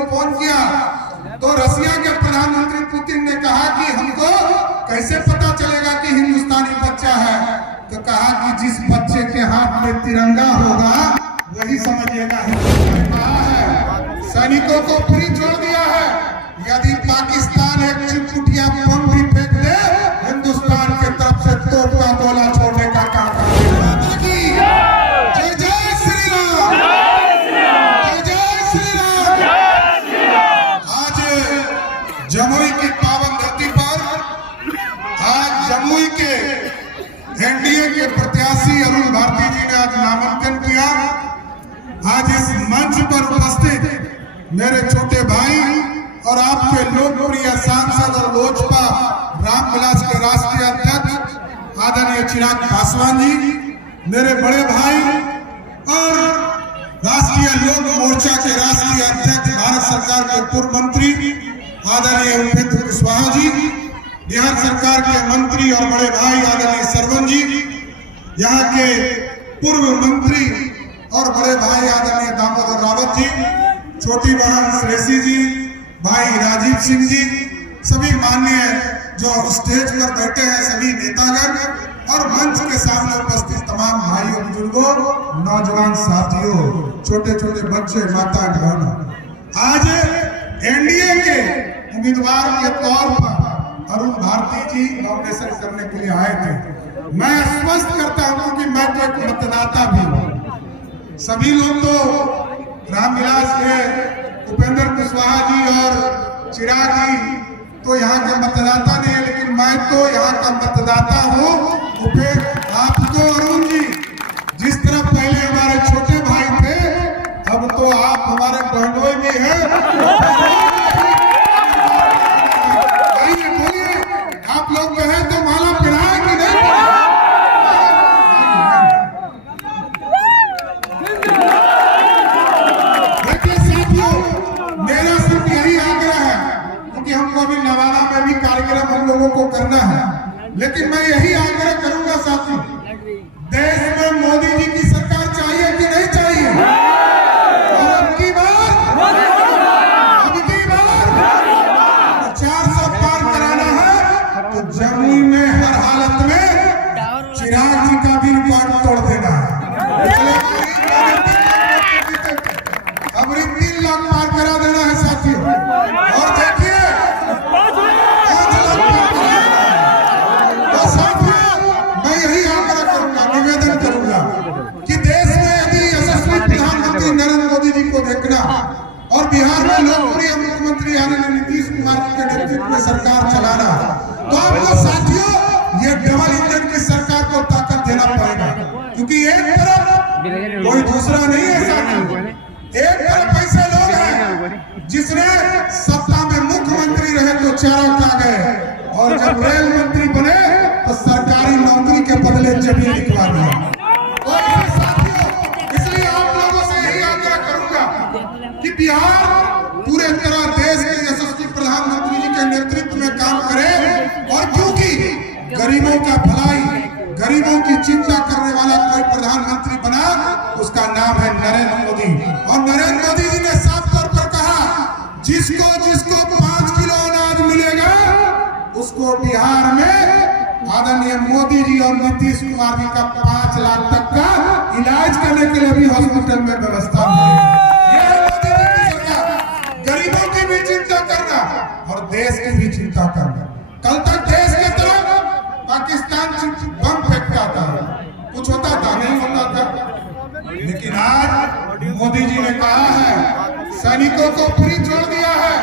को फोन किया तो रसिया के प्रधानमंत्री पुतिन ने कहा कि हमको कैसे पता चलेगा कि हिंदुस्तानी बच्चा है, तो कहा कि जिस बच्चे के हाथ में तिरंगा होगा वही समझिएगा हिंदुस्तान। कहा है सैनिकों को फ्री छोड़ दिया है, यदि पाकिस्तान एक चिटपुटिया बम भी फेंक दे हिंदुस्तान के तरफ से तोप का गोला छोड़ने का काम करेगा। जय जय श्री राम, जय जय श्री राम। आज जमुई की पावन धरती पर, आज जमुई के एनडीए के प्रत्याशी अरुण भारती जी ने आज नामांकन किया। आज इस मंच पर उपस्थित मेरे छोटे भाई और आपके लोकप्रिय सांसद और लोजपा रामविलास के राष्ट्रीय अध्यक्ष आदरणीय चिराग पासवान जी, मेरे बड़े भाई और राष्ट्रीय लोक मोर्चा के राष्ट्रीय अध्यक्ष भारत सरकार के पूर्व मंत्री आदरणीय उपेंद्र कुशवाहा जी, बिहार सरकार के मंत्री और बड़े भाई आदरणीय सरवन जी, यहाँ के पूर्व मंत्री और बड़े भाई आदरणीय दामोदर रावत जी, छोटी बहन श्रेषी जी, भाई राजीव सिंह जी, सभी माननीय जो स्टेज पर बैठे हैं सभी नेतागण और मंच के सामने उपस्थित तमाम भाइयों बुजुर्गों, नौजवान साथियों, छोटे छोटे बच्चे, माता बहन, आज एनडीए के उम्मीदवार के तौर पर अरुण भारती जी नॉमिनेशन करने के लिए आए थे। मैं आश्वस्त करता हूं कि मैं तो एक मतदाता भी हूं। सभी लोग तो रामविलास के उपेंद्र कुशवाहा जी और चिराग जी तो यहाँ के मतदाता नहीं है, लेकिन मैं तो यहाँ का मतदाता हूँ। आपको अरुण जी जिस तरह पहले हमारे छोटे भाई थे, अब तो आप हमारे बहनोई भी हैं। बोलिए, आप लोग कहें तो माला पिराए कि नहीं? देखिए साथियों, मेरा सिर्फ यही आग्रह है, क्योंकि हमको अभी नवादा में भी कार्यक्रम हम लोगों को करना है, लेकिन मैं यही आग्रह करूंगा साथियों, देश में मोदी जी की सरकार चाहिए कि नहीं चाहिए? और अब की बार 400 पार कराना है तो जमुई में हर हालत में चिराग जी का भी रिकॉर्ड तोड़ देना है। अब 3 लाख पार करा देना है साथियों। और देखिए मैं यही आग्रह करूंगा, निवेदन करूंगा कि देश में यदि यशस्वी प्रधानमंत्री नरेंद्र मोदी जी को देखना और बिहार में लोकप्रिय मुख्यमंत्री आदरणीय नीतीश कुमार जी के नेतृत्व में सरकार चलाना, तो आपको साथियों ये डबल इंजन की सरकार को ताकत देना पड़ेगा, क्योंकि एक तरफ कोई दूसरा नहीं है साथियों, एक तरफ ऐसे लोग हैं जिसने सत्ता में मुख्यमंत्री रहे तो चारों खा गए, और जब रेल मंत्री बने तो सरकारी नौकरी के बदले जमीन लिखवा दिया। इसलिए आप लोगों से यही आग्रह करूंगा कि बिहार पूरे तरह देश के यशस्वी प्रधानमंत्री जी के नेतृत्व में काम करे, और क्योंकि गरीबों का भलाई, गरीबों की चिंता करने वाला कोई प्रधानमंत्री बना, उसका नाम है नरेंद्र मोदी। और नरेंद्र मोदी जी ने साफ तौर पर कहा, जिसको 5 किलो अनाज मिलेगा उसको बिहार में आदरणीय मोदी जी और नीतीश कुमार जी का 5 लाख तक का इलाज करने के लिए भी हॉस्पिटल में व्यवस्था है। मोदी जी की सरकार गरीबों की भी चिंता करना और देश की भी चिंता करना। कल तक देश के तरफ पाकिस्तान बम फेंकता था, कुछ होता था नहीं होता था, लेकिन आज मोदी जी ने कहा है सैनिकों को फ्री छोड़ दिया है,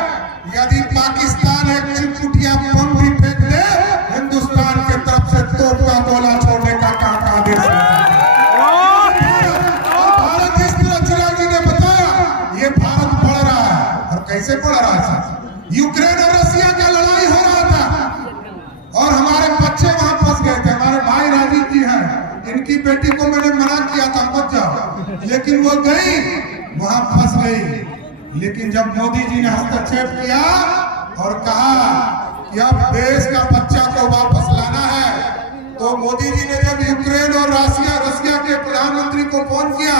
यदि पाकिस्तान एक चिटपुटिया बम भी फेंक दे हिंदुस्तान के तरफ से तोप का गोला छोड़ने का आदेश और भारत इस तरह चिराग जी ने बताया, ये भारत बढ़ रहा है। और कैसे बढ़ रहा है? यूक्रेन और रसिया का लड़ाई हो रहा था और हमारे बच्चे वहां फंस गए थे। हमारे भाई राजीव जी हैं, इनकी बेटी को मैंने मना किया था मत जाओ, लेकिन वो गई, वहां फंस गई। लेकिन जब मोदी जी ने हस्तक्षेप किया और कहा कि अब देश का बच्चा को वापस लाना है, तो मोदी जी ने जब यूक्रेन और रसिया के प्रधानमंत्री को फोन किया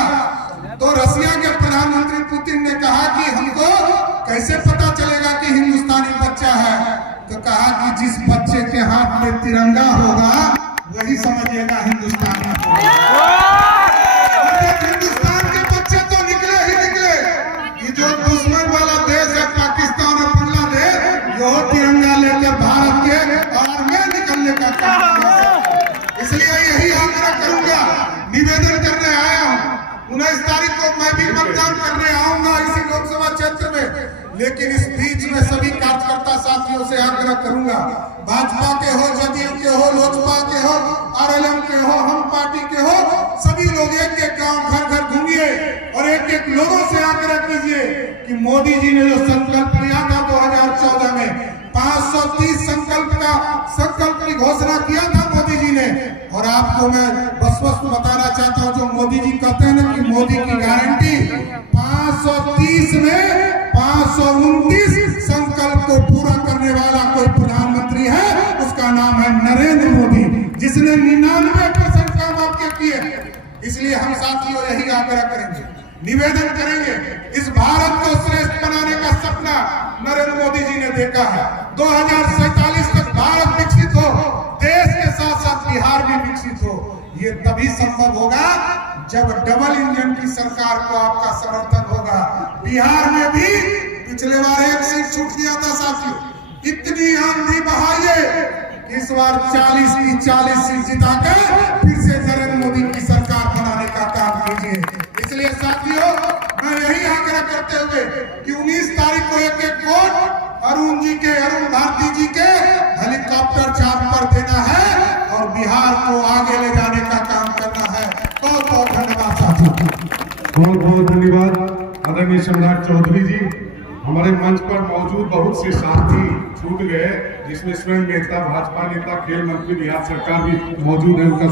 तो रसिया के प्रधानमंत्री पुतिन ने कहा कि हमको कैसे पता चलेगा कि हिंदुस्तानी बच्चा है? तो कहा कि जिस बच्चे के हाथ में तिरंगा होगा वही समझिएगा हिंदुस्तानी होगा। हिंदुस्तान के बच्चे तो निकले ही निकले। ये जो दुश्मन वाला देश है पाकिस्तान और बांग्लादेश, यो तिरंगा लेकर भारत के और में निकलने का काम किया। इसलिए यही आग्रह करूंगा, निवेदन करने आया हूँ। 19 तारीख को मैं भी मतदान करने आऊंगा इसी लोकसभा क्षेत्र में, लेकिन इस बीच में सभी कार्यकर्ता साथियों से आग्रह करूंगा, भाजपा के हो, जदयू के हो, लोजपा के हो, आरएलएम के हो, हम पार्टी के हो, सभी लोग एक एक गांव घर घर घूमिए और एक एक लोगों से आग्रह कीजिए कि मोदी जी ने जो संकल्प लिया था 2014 में 530 संकल्प की घोषणा किया था मोदी जी ने। और आपको मैं बस बताना चाहता हूं, जो मोदी जी कहते हैं ना कि मोदी की गारंटी, 530 में 529 संकल्प को पूरा करने वाला कोई प्रधानमंत्री है, उसका नाम है नरेंद्र मोदी, जिसने 99% काम आपके किए। इसलिए हम साथियों यही आग्रह करेंगे, निवेदन करेंगे, इस भारत को श्रेष्ठ बनाने का सपना नरेंद्र मोदी जी ने देखा है। 2047 तक भारत विकसित हो, देश के साथ साथ बिहार भी विकसित हो। ये तभी संभव होगा जब डबल इंजन की सरकार को आपका समर्थन होगा। बिहार में भी पिछले बार 1 सीट छूट गया था साथियों, इतनी आंधी बहाइए, इस बार 40 की 40 सीट जिताकर फिर से नरेंद्र मोदी की सरकार बनाने का काम कीजिए। इसलिए साथियों, मैं यही आग्रह करते हुए कि 19 तारीख को एक एक वोट अरुण भारती जी के हेलीकॉप्टर छाप पर देना है और बिहार को आगे ले जाने का काम करना है। बहुत बहुत धन्यवाद साथियों। बहुत बहुत धन्यवाद आदरणीय सम्राट चौधरी जी। हमारे मंच पर मौजूद बहुत से साथी छूट गए, जिसमें स्वयं नेता, भाजपा नेता, खेल मंत्री, बिहार सरकार भी मौजूद है। उनका